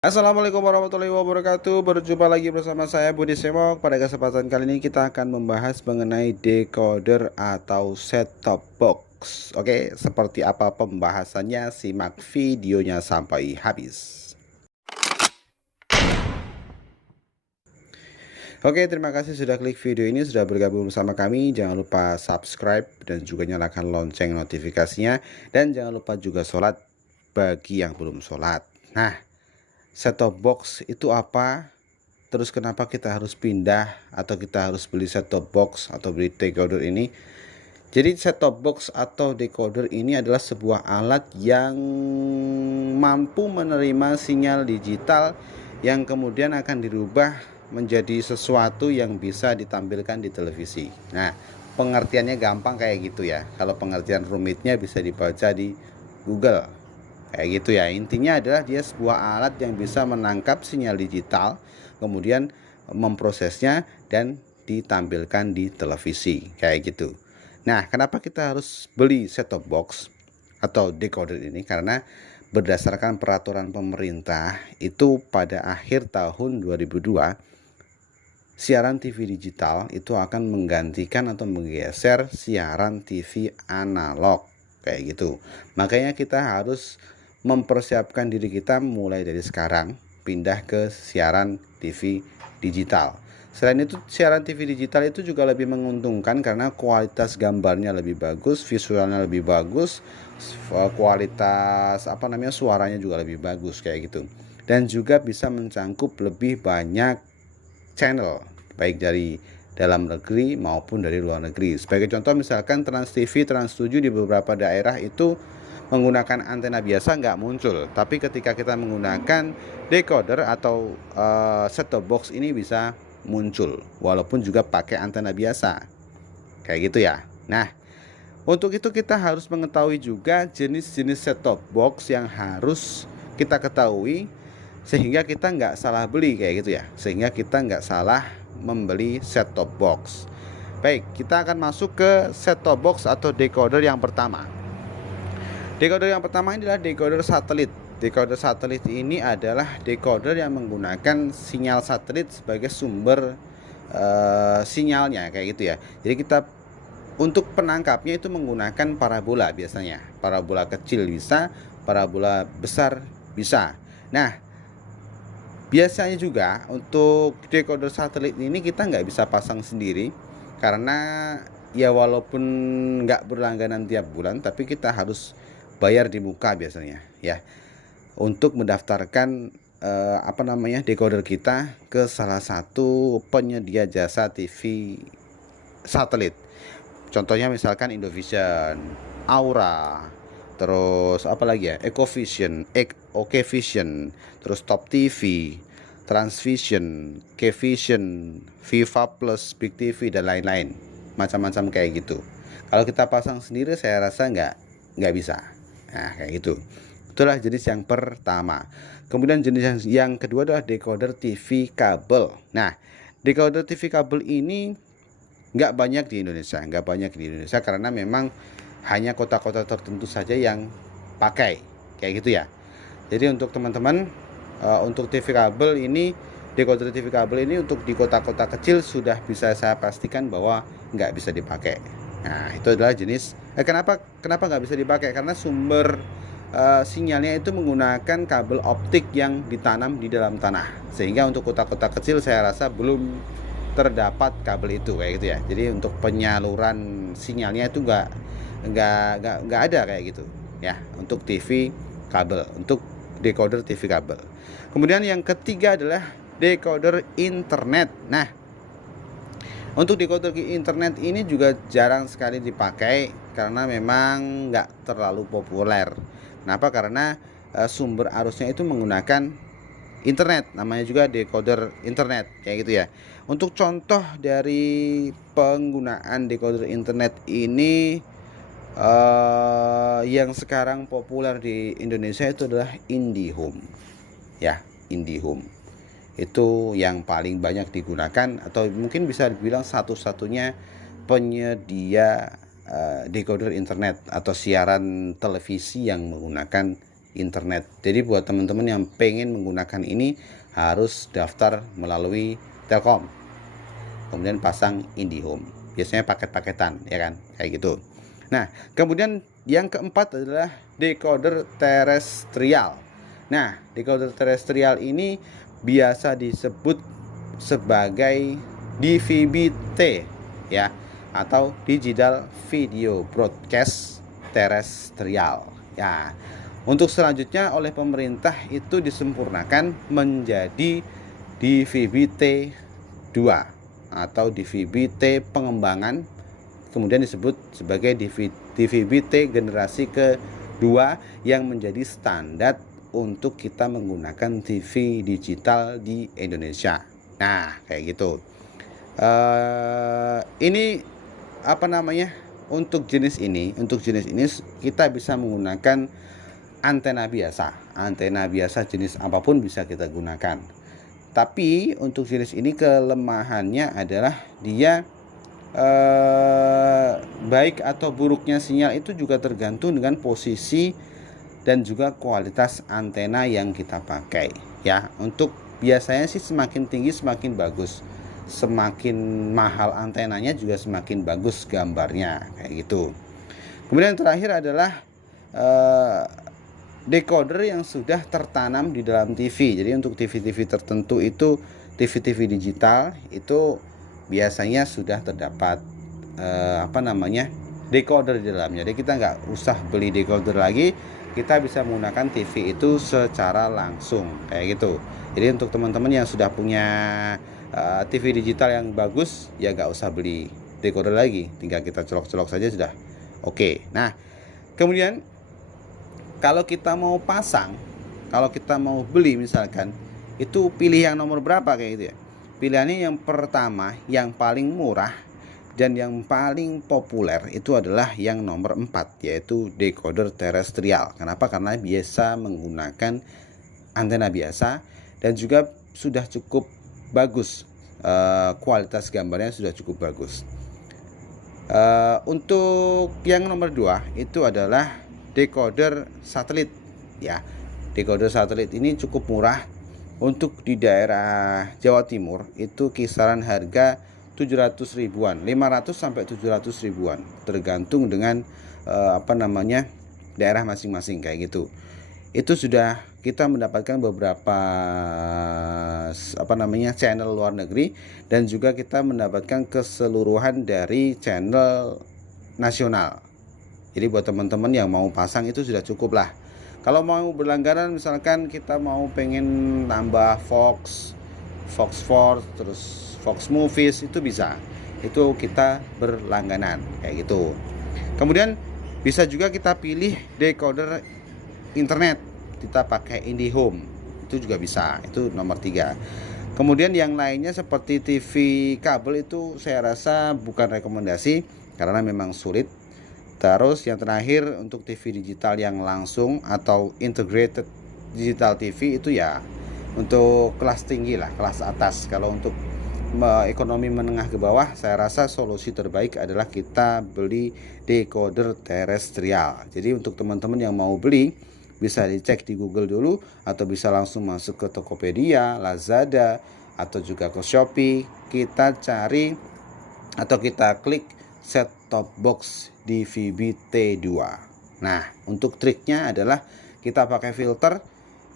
Assalamualaikum warahmatullahi wabarakatuh. Berjumpa lagi bersama saya Budi Semok. Pada kesempatan kali ini kita akan membahas mengenai decoder atau set-top box. Oke, seperti apa pembahasannya? Simak videonya sampai habis. Oke, terima kasih sudah klik video ini, sudah bergabung bersama kami. Jangan lupa subscribe dan juga nyalakan lonceng notifikasinya. Dan jangan lupa juga sholat bagi yang belum sholat. Nah, set-top box itu apa? Terus kenapa kita harus pindah atau kita harus beli set-top box atau beli decoder ini? Jadi set-top box atau decoder ini adalah sebuah alat yang mampu menerima sinyal digital yang kemudian akan dirubah menjadi sesuatu yang bisa ditampilkan di televisi. Nah, pengertiannya gampang kayak gitu ya. Kalau pengertian rumitnya bisa dibaca di Google. Kayak gitu ya. Intinya adalah dia sebuah alat yang bisa menangkap sinyal digital, kemudian memprosesnya dan ditampilkan di televisi. Kayak gitu. Nah, kenapa kita harus beli set-top box atau decoder ini? Karena berdasarkan peraturan pemerintah itu pada akhir tahun 2002 siaran TV digital itu akan menggantikan atau menggeser siaran TV analog kayak gitu. Makanya kita harus mempersiapkan diri kita mulai dari sekarang pindah ke siaran TV digital. Selain itu, siaran TV digital itu juga lebih menguntungkan karena kualitas gambarnya lebih bagus, visualnya lebih bagus, kualitas suaranya juga lebih bagus kayak gitu. Dan juga bisa mencangkup lebih banyak channel baik dari dalam negeri maupun dari luar negeri. Sebagai contoh misalkan Trans TV, Trans 7 di beberapa daerah itu menggunakan antena biasa nggak muncul, tapi ketika kita menggunakan decoder atau set-top box ini bisa muncul walaupun juga pakai antena biasa kayak gitu ya. Nah, untuk itu kita harus mengetahui juga jenis-jenis set-top box yang harus kita ketahui sehingga kita nggak salah beli kayak gitu ya, sehingga kita nggak salah membeli set-top box. Baik, kita akan masuk ke set-top box atau decoder yang pertama. Decoder yang pertama ini adalah decoder satelit. Decoder satelit ini adalah decoder yang menggunakan sinyal satelit sebagai sumber sinyalnya kayak gitu ya. Jadi kita untuk penangkapnya itu menggunakan parabola biasanya. Parabola kecil bisa, parabola besar bisa. Nah, biasanya juga untuk decoder satelit ini kita nggak bisa pasang sendiri karena ya walaupun nggak berlangganan tiap bulan, tapi kita harus bayar di muka biasanya ya untuk mendaftarkan decoder kita ke salah satu penyedia jasa TV satelit. Contohnya misalkan Indovision, Aura, terus apa lagi ya, Ecovision, Okevision, terus Top TV, Transvision, Kvision, Viva Plus, Big TV dan lain-lain, macam-macam kayak gitu. Kalau kita pasang sendiri saya rasa nggak bisa. Nah kayak gitu. Itulah jenis yang pertama. Kemudian jenis yang kedua adalah decoder TV kabel. Nah, decoder TV kabel ini nggak banyak di Indonesia, karena memang hanya kota-kota tertentu saja yang pakai kayak gitu ya. Jadi untuk teman-teman, untuk TV kabel ini, decoder TV kabel ini untuk di kota-kota kecil sudah bisa saya pastikan bahwa nggak bisa dipakai. Nah itu adalah jenis kenapa nggak bisa dipakai, karena sumber sinyalnya itu menggunakan kabel optik yang ditanam di dalam tanah, sehingga untuk kota-kota kecil saya rasa belum terdapat kabel itu kayak gitu ya. Jadi untuk penyaluran sinyalnya itu nggak ada kayak gitu ya untuk TV kabel, untuk decoder TV kabel. Kemudian yang ketiga adalah decoder internet. Nah, untuk decoder internet ini juga jarang sekali dipakai karena memang nggak terlalu populer. Kenapa? Karena sumber arusnya itu menggunakan internet, namanya juga decoder internet kayak gitu ya. Untuk contoh dari penggunaan decoder internet ini yang sekarang populer di Indonesia itu adalah IndiHome ya. IndiHome itu yang paling banyak digunakan, atau mungkin bisa dibilang satu-satunya penyedia decoder internet atau siaran televisi yang menggunakan internet. Jadi buat teman-teman yang pengen menggunakan ini harus daftar melalui Telkom, kemudian pasang IndiHome. Biasanya paket-paketan, ya kan, kayak gitu. Nah, kemudian yang keempat adalah decoder terestrial. Nah, decoder terestrial ini biasa disebut sebagai DVB-T, ya, atau Digital Video Broadcast Terestrial. Ya, untuk selanjutnya oleh pemerintah itu disempurnakan menjadi DVB-T 2 atau DVB-T pengembangan, kemudian disebut sebagai DVB-T generasi kedua yang menjadi standar untuk kita menggunakan TV digital di Indonesia. Nah, kayak gitu. Ini apa namanya? Untuk jenis ini kita bisa menggunakan antena biasa. Antena biasa jenis apapun bisa kita gunakan. Tapi untuk jenis ini kelemahannya adalah dia baik atau buruknya sinyal itu juga tergantung dengan posisi dan juga kualitas antena yang kita pakai, ya. Untuk biasanya sih semakin tinggi semakin bagus, semakin mahal antenanya juga semakin bagus gambarnya, kayak gitu. Kemudian yang terakhir adalah decoder yang sudah tertanam di dalam TV. Jadi untuk TV-TV tertentu itu, TV-TV digital itu biasanya sudah terdapat decoder di dalamnya. Jadi kita nggak usah beli decoder lagi, kita bisa menggunakan TV itu secara langsung, kayak gitu. Jadi untuk teman-teman yang sudah punya TV digital yang bagus, ya nggak usah beli decoder lagi, tinggal kita colok-colok saja sudah oke. Nah, kemudian kalau kita mau pasang, kalau kita mau beli misalkan, itu pilih yang nomor berapa kayak gitu ya. Pilihannya yang pertama, yang paling murah dan yang paling populer itu adalah yang nomor 4, yaitu decoder terestrial. Kenapa? Karena biasa menggunakan antena biasa dan juga sudah cukup bagus, kualitas gambarnya sudah cukup bagus. Untuk yang nomor 2 itu adalah decoder satelit, ya. Decoder satelit ini cukup murah. Untuk di daerah Jawa Timur itu kisaran harga 700 ribuan, 500 sampai 700 ribuan, tergantung dengan daerah masing-masing, kayak gitu. Itu sudah kita mendapatkan beberapa channel luar negeri, dan juga kita mendapatkan keseluruhan dari channel nasional. Jadi buat teman-teman yang mau pasang itu sudah cukup lah. Kalau mau berlangganan, misalkan kita mau pengen tambah Fox Sports, terus Fox Movies, itu bisa. Itu kita berlangganan, kayak gitu. Kemudian bisa juga kita pilih decoder internet, kita pakai IndiHome, itu juga bisa. Itu nomor 3. Kemudian yang lainnya seperti TV kabel itu saya rasa bukan rekomendasi karena memang sulit. Terus yang terakhir untuk TV digital yang langsung atau integrated digital TV itu ya untuk kelas tinggi lah, kelas atas. Kalau untuk ekonomi menengah ke bawah, saya rasa solusi terbaik adalah kita beli decoder terestrial. Jadi untuk teman-teman yang mau beli, bisa dicek di Google dulu, atau bisa langsung masuk ke Tokopedia, Lazada, atau juga ke Shopee. Kita cari atau kita klik set top box DVB-T 2. Nah, untuk triknya adalah kita pakai filter,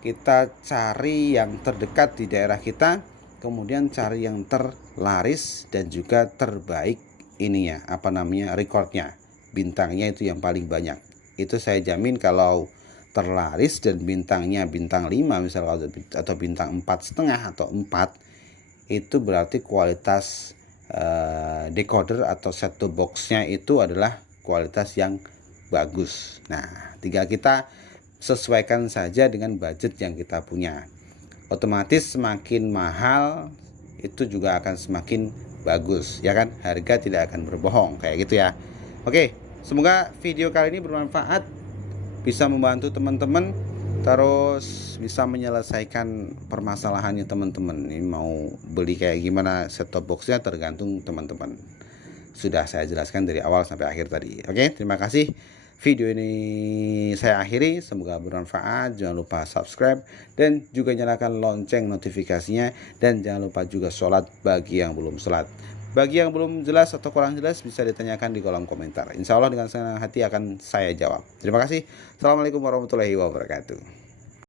kita cari yang terdekat di daerah kita, kemudian cari yang terlaris dan juga terbaik recordnya, bintangnya itu yang paling banyak. Itu saya jamin kalau terlaris dan bintangnya bintang 5 misalnya, atau bintang 4,5 atau 4, itu berarti kualitas decoder atau set top boxnya itu adalah kualitas yang bagus. Nah, tinggal kita sesuaikan saja dengan budget yang kita punya. Otomatis semakin mahal itu juga akan semakin bagus, ya kan? Harga tidak akan berbohong, kayak gitu ya. Oke, semoga video kali ini bermanfaat, bisa membantu teman-teman, terus bisa menyelesaikan permasalahannya teman-teman. Ini mau beli kayak gimana set top boxnya tergantung teman-teman. Sudah saya jelaskan dari awal sampai akhir tadi. Oke, terima kasih. video ini saya akhiri, semoga bermanfaat. Jangan lupa subscribe dan juga nyalakan lonceng notifikasinya, dan jangan lupa juga sholat bagi yang belum sholat. Bagi yang belum jelas atau kurang jelas bisa ditanyakan di kolom komentar. Insya Allah dengan senang hati akan saya jawab. Terima kasih. Assalamualaikum warahmatullahi wabarakatuh.